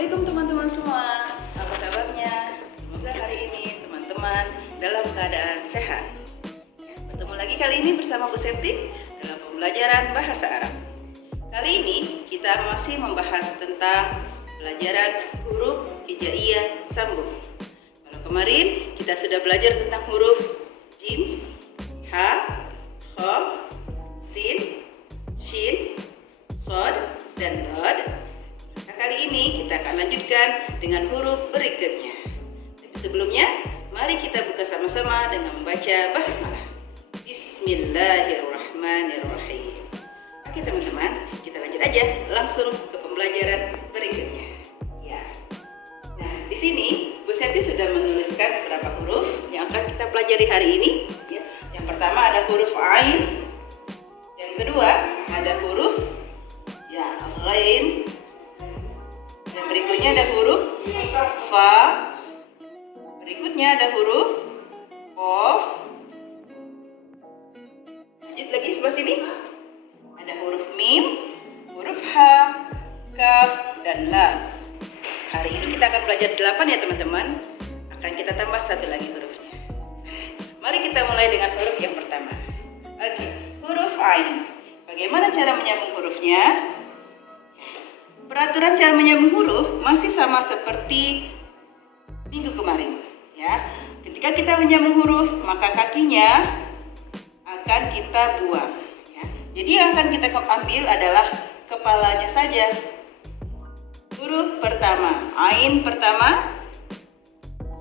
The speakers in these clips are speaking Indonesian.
Assalamualaikum teman-teman semua. Apa kabarnya? Semoga hari ini teman-teman dalam keadaan sehat. Bertemu lagi kali ini bersama Bu Septi dalam pembelajaran bahasa Arab. Kali ini kita masih membahas tentang pelajaran huruf hijaiyah sambung. Kalau kemarin kita sudah belajar tentang huruf jim, ha, kha, sin, shin, shod, dan dod. Kali ini kita akan lanjutkan dengan huruf berikutnya. Tapi sebelumnya, mari kita buka sama-sama dengan membaca basmalah. Bismillahirrahmanirrahim. Oke teman-teman, kita lanjut aja langsung ke pembelajaran berikutnya. Ya. Nah, di sini Bu Seti sudah menuliskan beberapa huruf yang akan kita pelajari hari ini. Ya. Yang pertama ada huruf ain. Yang kedua ada huruf ghain. Dan berikutnya ada huruf fa. Berikutnya ada huruf qaf. Lanjut lagi sebelah sini. Ada huruf mim, huruf ha, kaf, dan lam. Hari ini kita akan belajar 8 ya teman-teman. Akan kita tambah satu lagi hurufnya. Mari kita mulai dengan huruf yang pertama. Oke, huruf ain. Bagaimana cara menyambung hurufnya? Peraturan cara menyambung huruf masih sama seperti minggu kemarin, ya. Ketika kita menyambung huruf, maka kakinya akan kita buang, ya. Jadi yang akan kita ambil adalah kepalanya saja. Huruf pertama, ain pertama,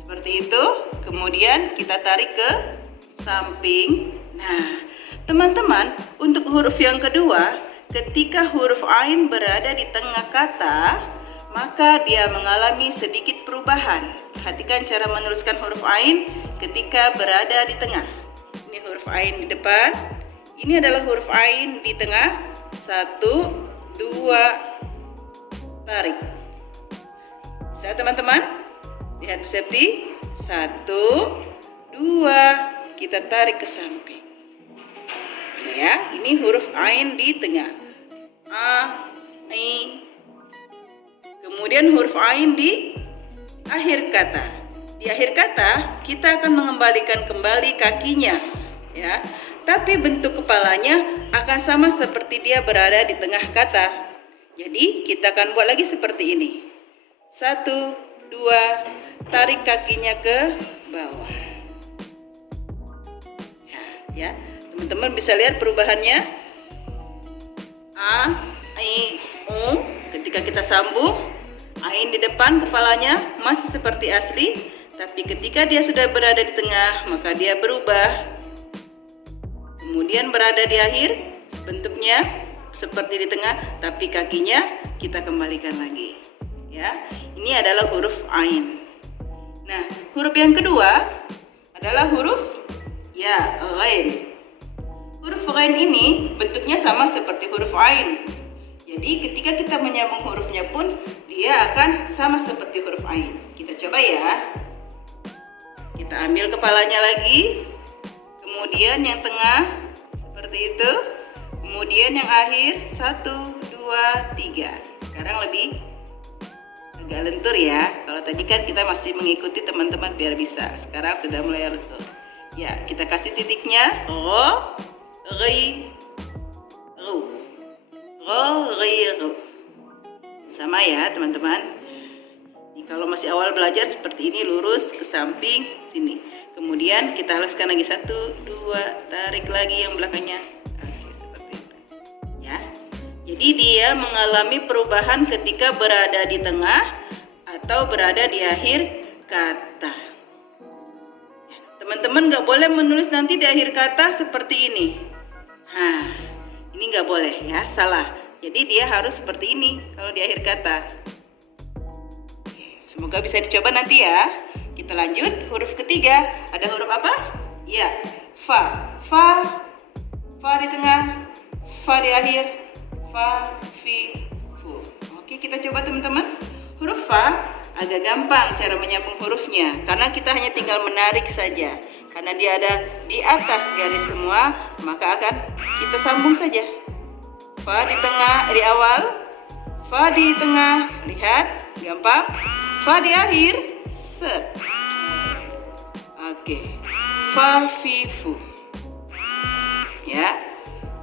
seperti itu. Kemudian kita tarik ke samping. Nah, teman-teman, untuk huruf yang kedua, ketika huruf ain berada di tengah kata, maka dia mengalami sedikit perubahan. Perhatikan cara menuliskan huruf ain ketika berada di tengah. Ini huruf ain di depan, ini adalah huruf ain di tengah. 1, 2, tarik. Bisa teman-teman? Lihat Bu Septi. 1, 2, kita tarik ke samping. Ya, ini huruf ain di tengah. A, I. Kemudian huruf ain di akhir kata. Di akhir kata kita akan mengembalikan kembali kakinya, ya. Tapi bentuk kepalanya akan sama seperti dia berada di tengah kata. Jadi kita akan buat lagi seperti ini. 1, 2, tarik kakinya ke bawah. Ya. Teman-teman bisa lihat perubahannya. A, I, U. Ketika kita sambung, ain di depan kepalanya masih seperti asli, tapi ketika dia sudah berada di tengah, maka dia berubah. Kemudian berada di akhir, bentuknya seperti di tengah, tapi kakinya kita kembalikan lagi. Ya, ini adalah huruf ain. Nah, huruf yang kedua adalah huruf ghain. Huruf ghain ini bentuknya sama seperti huruf ain. Jadi ketika kita menyambung hurufnya pun dia akan sama seperti huruf ain. Kita coba ya. Kita ambil kepalanya lagi. Kemudian yang tengah seperti itu. Kemudian yang akhir 1, 2, 3. Sekarang lebih agak lentur ya. Kalau tadi kan kita masih mengikuti teman-teman biar bisa. Sekarang sudah mulai lentur. Ya, kita kasih titiknya. Ri, ru, ri, ru. Sama ya teman-teman. Nih, kalau masih awal belajar seperti ini, lurus ke samping sini. Kemudian kita haluskan lagi 1, 2, tarik lagi yang belakangnya. Oke, seperti itu. Ya. Jadi dia mengalami perubahan ketika berada di tengah atau berada di akhir kata. Ya, teman-teman nggak boleh menulis nanti di akhir kata seperti ini. Ini nggak boleh ya, salah. Jadi dia harus seperti ini kalau di akhir kata. Oke, semoga bisa dicoba nanti ya. Kita lanjut, huruf ketiga. Ada huruf apa? Ya, fa. Fa di tengah, fa di akhir, fa, fi, fu. Oke, kita coba teman-teman. Huruf fa agak gampang cara menyambung hurufnya, karena kita hanya tinggal menarik saja. Karena dia ada di atas garis semua, maka akan kita sambung saja. Fa di tengah, di awal, fa di tengah, lihat, gampang. Fa di akhir, set. Oke. Fa, fi, fu. Ya.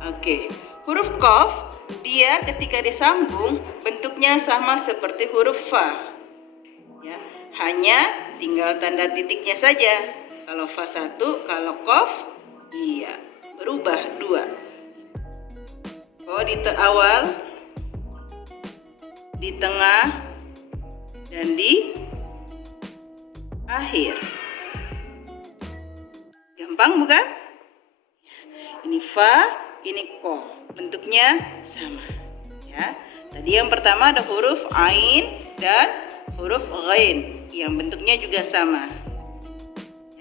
Oke. Huruf qaf, dia ketika disambung bentuknya sama seperti huruf fa. Ya, hanya tinggal tanda titiknya saja. Kalau fa 1, kalau qaf iya, berubah 2. Oh, di awal, di tengah, dan di akhir. Gampang bukan? Ini fa, ini qaf. Bentuknya sama. Ya. Tadi yang pertama ada huruf ain dan huruf ghain yang bentuknya juga sama.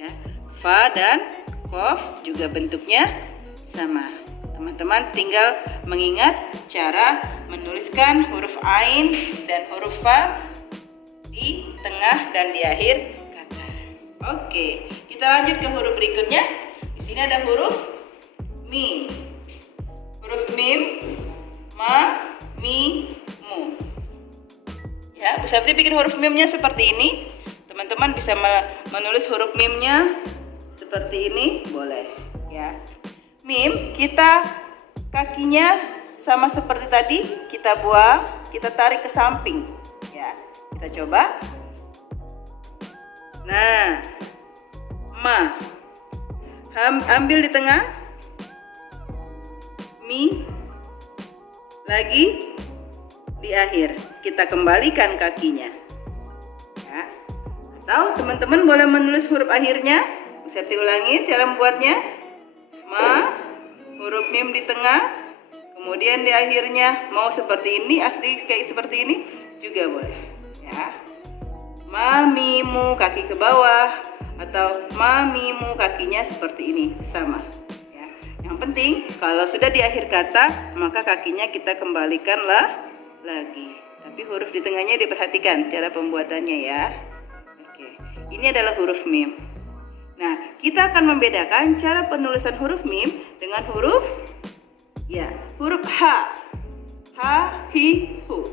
Ya. Fa dan qaf juga bentuknya sama. Teman-teman tinggal mengingat cara menuliskan huruf ain dan huruf fa di tengah dan di akhir kata. Oke, kita lanjut ke huruf berikutnya. Di sini ada huruf mim. Huruf mim, ma, mi, mu. Ya, Bu Septi bikin huruf mimnya seperti ini. Teman-teman bisa menulis huruf mimnya seperti ini, boleh. Ya. Mim, kita kakinya sama seperti tadi, kita buang, kita tarik ke samping. Ya, kita coba. Nah, ma, ambil di tengah. Mi, lagi di akhir, kita kembalikan kakinya. Ya. Atau teman-teman boleh menulis huruf akhirnya. Bisa diulangi cara membuatnya. Ma, huruf mim di tengah, kemudian di akhirnya mau seperti ini, asli kayak seperti ini juga boleh. Ya. Ma, mimu, kaki ke bawah, atau ma, mimu, kakinya seperti ini, sama. Yang penting kalau sudah di akhir kata maka kakinya kita kembalikanlah lagi. Tapi huruf di tengahnya diperhatikan cara pembuatannya ya. Oke, ini adalah huruf mim. Nah, kita akan membedakan cara penulisan huruf mim dengan huruf huruf ha. Ha, hi, hu.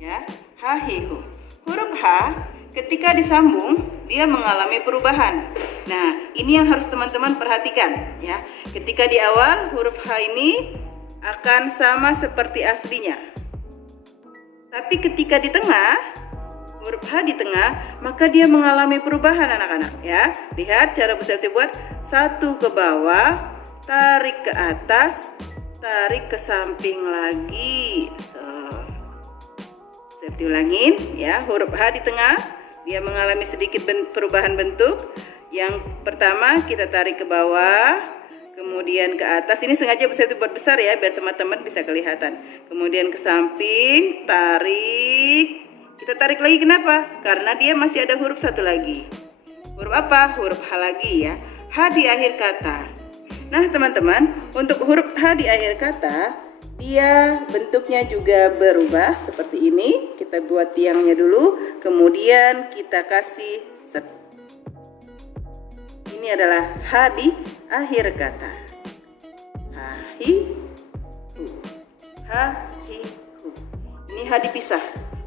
Ya, ha, hi, hu. Huruf ha ketika disambung dia mengalami perubahan. Nah, ini yang harus teman-teman perhatikan ya. Ketika di awal huruf H ini akan sama seperti aslinya. Tapi ketika di tengah, huruf H di tengah, maka dia mengalami perubahan anak-anak ya. Lihat cara Bu Septi buat. 1 ke bawah, tarik ke atas, tarik ke samping lagi. Septi ulangin ya, huruf H di tengah, dia mengalami sedikit perubahan bentuk. Yang pertama kita tarik ke bawah, kemudian ke atas. Ini sengaja bisa dibuat besar ya, biar teman-teman bisa kelihatan. Kemudian ke samping, tarik. Kita tarik lagi, kenapa? Karena dia masih ada huruf satu lagi. Huruf apa? Huruf H lagi ya. H di akhir kata. Nah teman-teman, untuk huruf H di akhir kata, dia bentuknya juga berubah seperti ini. Kita buat tiangnya dulu, kemudian kita kasih set. Ini adalah H di akhir kata. Ha, hi, hu. Ha, hi, hu. Ini H dipisah.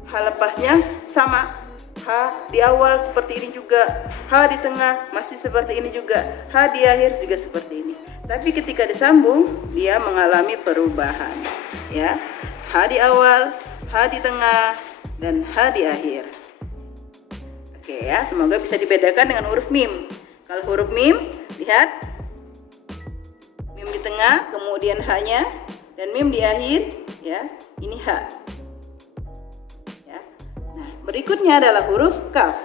H lepasnya sama. H di awal seperti ini juga. H di tengah masih seperti ini juga. H di akhir juga seperti ini. Tapi ketika disambung, dia mengalami perubahan. Ya, H di awal, H di tengah, dan H di akhir. Oke ya, semoga bisa dibedakan dengan huruf mim. Kalau huruf mim, lihat, mim di tengah, kemudian H-nya, dan mim di akhir, ya, ini H. Ya. Nah, berikutnya adalah huruf kaf.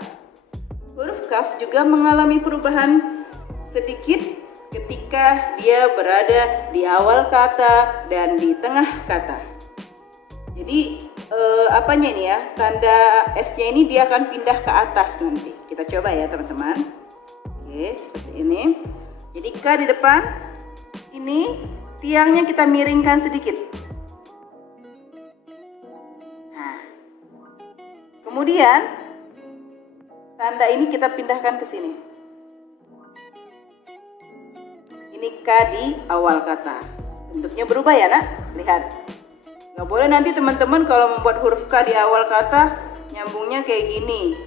Huruf kaf juga mengalami perubahan sedikit ketika dia berada di awal kata dan di tengah kata. Jadi apanya ini ya, tanda S-nya ini dia akan pindah ke atas nanti. Kita coba ya teman-teman. Oke, seperti ini. Jadi K di depan, ini tiangnya kita miringkan sedikit. Nah, kemudian tanda ini kita pindahkan ke sini. Ini K di awal kata. Bentuknya berubah ya nak, lihat. Nggak boleh nanti teman-teman kalau membuat huruf K di awal kata nyambungnya kayak gini,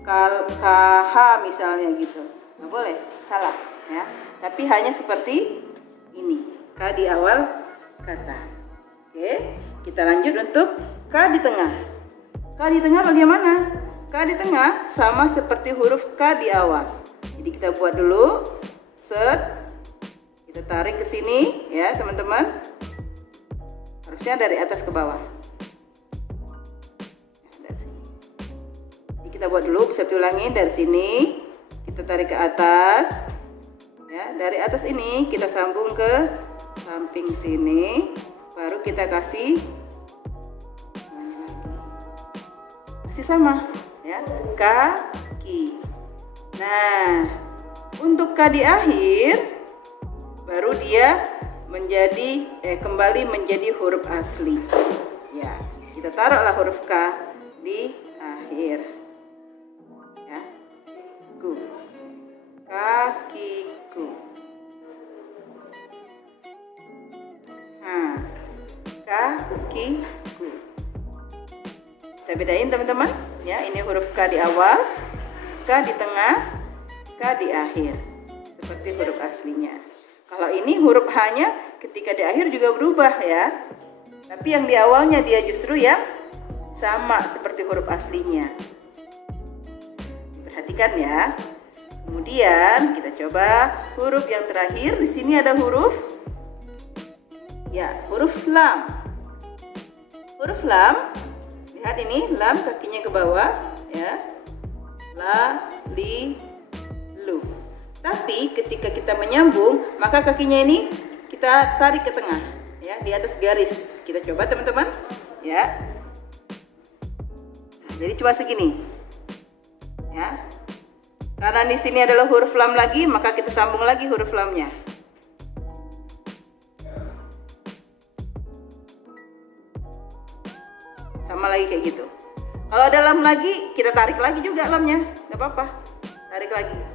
KH misalnya gitu. Nggak boleh, salah ya. Tapi hanya seperti ini, K di awal kata. Oke, kita lanjut untuk K di tengah. K di tengah bagaimana? K di tengah sama seperti huruf K di awal. Jadi kita buat dulu, set, kita tarik ke sini ya teman-teman. Harusnya dari atas ke bawah. Dari sini. Jadi kita buat dulu, bisa diulangi dari sini. Kita tarik ke atas. Ya, dari atas ini kita sambung ke samping sini. Baru kita kasih masih sama ya, kaki. Nah, untuk K di akhir baru dia menjadi kembali menjadi huruf asli. Ya, kita taruhlah huruf K di akhir. Ya. Ku. Kakiku. Nah, kakiku. Saya bedain teman-teman, ya, ini huruf K di awal, K di tengah, K di akhir. Seperti huruf aslinya. Kalau ini huruf H-nya ketika di akhir juga berubah ya. Tapi yang di awalnya dia justru yang sama seperti huruf aslinya. Perhatikan ya. Kemudian kita coba huruf yang terakhir. Di sini ada huruf huruf lam. Huruf lam, lihat ini lam kakinya ke bawah ya. La, li, lu. Tapi ketika kita menyambung, maka kakinya ini kita tarik ke tengah ya, di atas garis. Kita coba teman-teman ya. Nah, jadi coba segini. Ya. Karena di sini adalah huruf lam lagi, maka kita sambung lagi huruf lamnya. Sama lagi kayak gitu. Kalau ada lam lagi, kita tarik lagi juga lamnya, nggak apa-apa. Tarik lagi.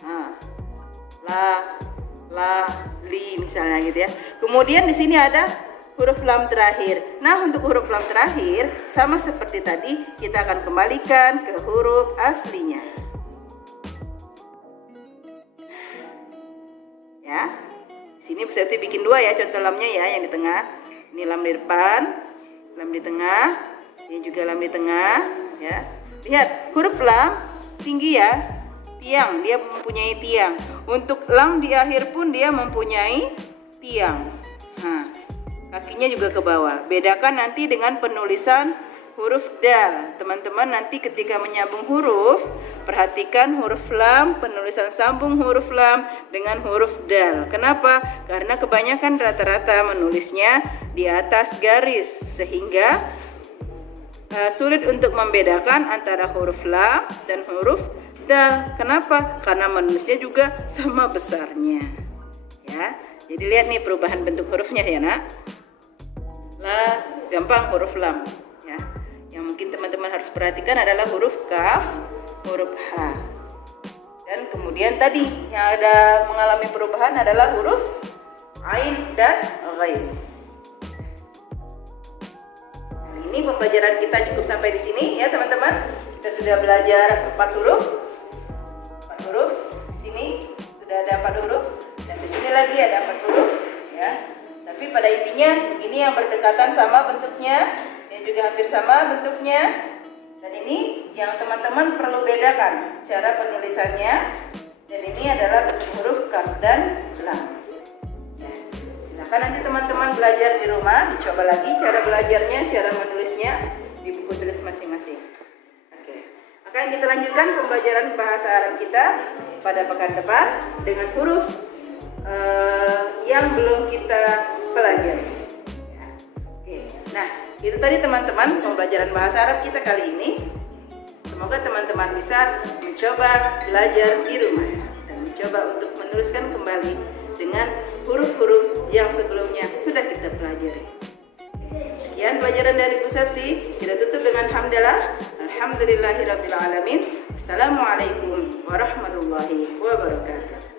Nah, la, li misalnya gitu ya. Kemudian di sini ada huruf lam terakhir. Nah, untuk huruf lam terakhir sama seperti tadi, kita akan kembalikan ke huruf aslinya. Ya, sini bisa bikin dua ya contoh lamnya ya, yang di tengah. Ini lam di depan, lam di tengah, ini juga lam di tengah. Ya, lihat huruf lam tinggi ya, tiang, dia mempunyai tiang. Untuk lam di akhir pun dia mempunyai tiang. Nah, kakinya juga ke bawah. Bedakan nanti dengan penulisan huruf dal. Teman-teman nanti ketika menyambung huruf, perhatikan huruf lam, penulisan sambung huruf lam dengan huruf dal. Kenapa? Karena kebanyakan rata-rata menulisnya di atas garis, sehingga sulit untuk membedakan antara huruf lam dan huruf dal. Kenapa? Karena menulisnya juga sama besarnya. Ya, jadi lihat nih perubahan bentuk hurufnya ya nak. La, gampang huruf lam. Ya, yang mungkin teman-teman harus perhatikan adalah huruf kaf, huruf H. Dan kemudian tadi yang ada mengalami perubahan adalah huruf ain dan ghain. Ini pembelajaran kita cukup sampai di sini ya teman-teman. Kita sudah belajar 4 huruf. 4 huruf. Di sini sudah ada 4 huruf dan di sini lagi ada 4 huruf ya. Tapi pada intinya ini yang berdekatan sama bentuknya, ini juga hampir sama bentuknya. Dan ini yang teman-teman perlu bedakan cara penulisannya. Dan ini adalah bentuk huruf kaf dan lam. Silakan nanti teman-teman belajar di rumah, dicoba lagi cara belajarnya, cara menulisnya di buku tulis masing-masing. Oke. Akan kita lanjutkan pembelajaran bahasa Arab kita pada pekan depan dengan huruf yang belum kita pelajari. Oke. Nah, itu tadi teman-teman pembelajaran bahasa Arab kita kali ini. Semoga teman-teman bisa mencoba belajar di rumah dan mencoba untuk menuliskan kembali dengan huruf-huruf yang sebelumnya sudah kita pelajari. Sekian pelajaran dari Bu Septi. Kita tutup dengan hamdalah. Alhamdulillahirabbil alamin. Assalamualaikum warahmatullahi wabarakatuh.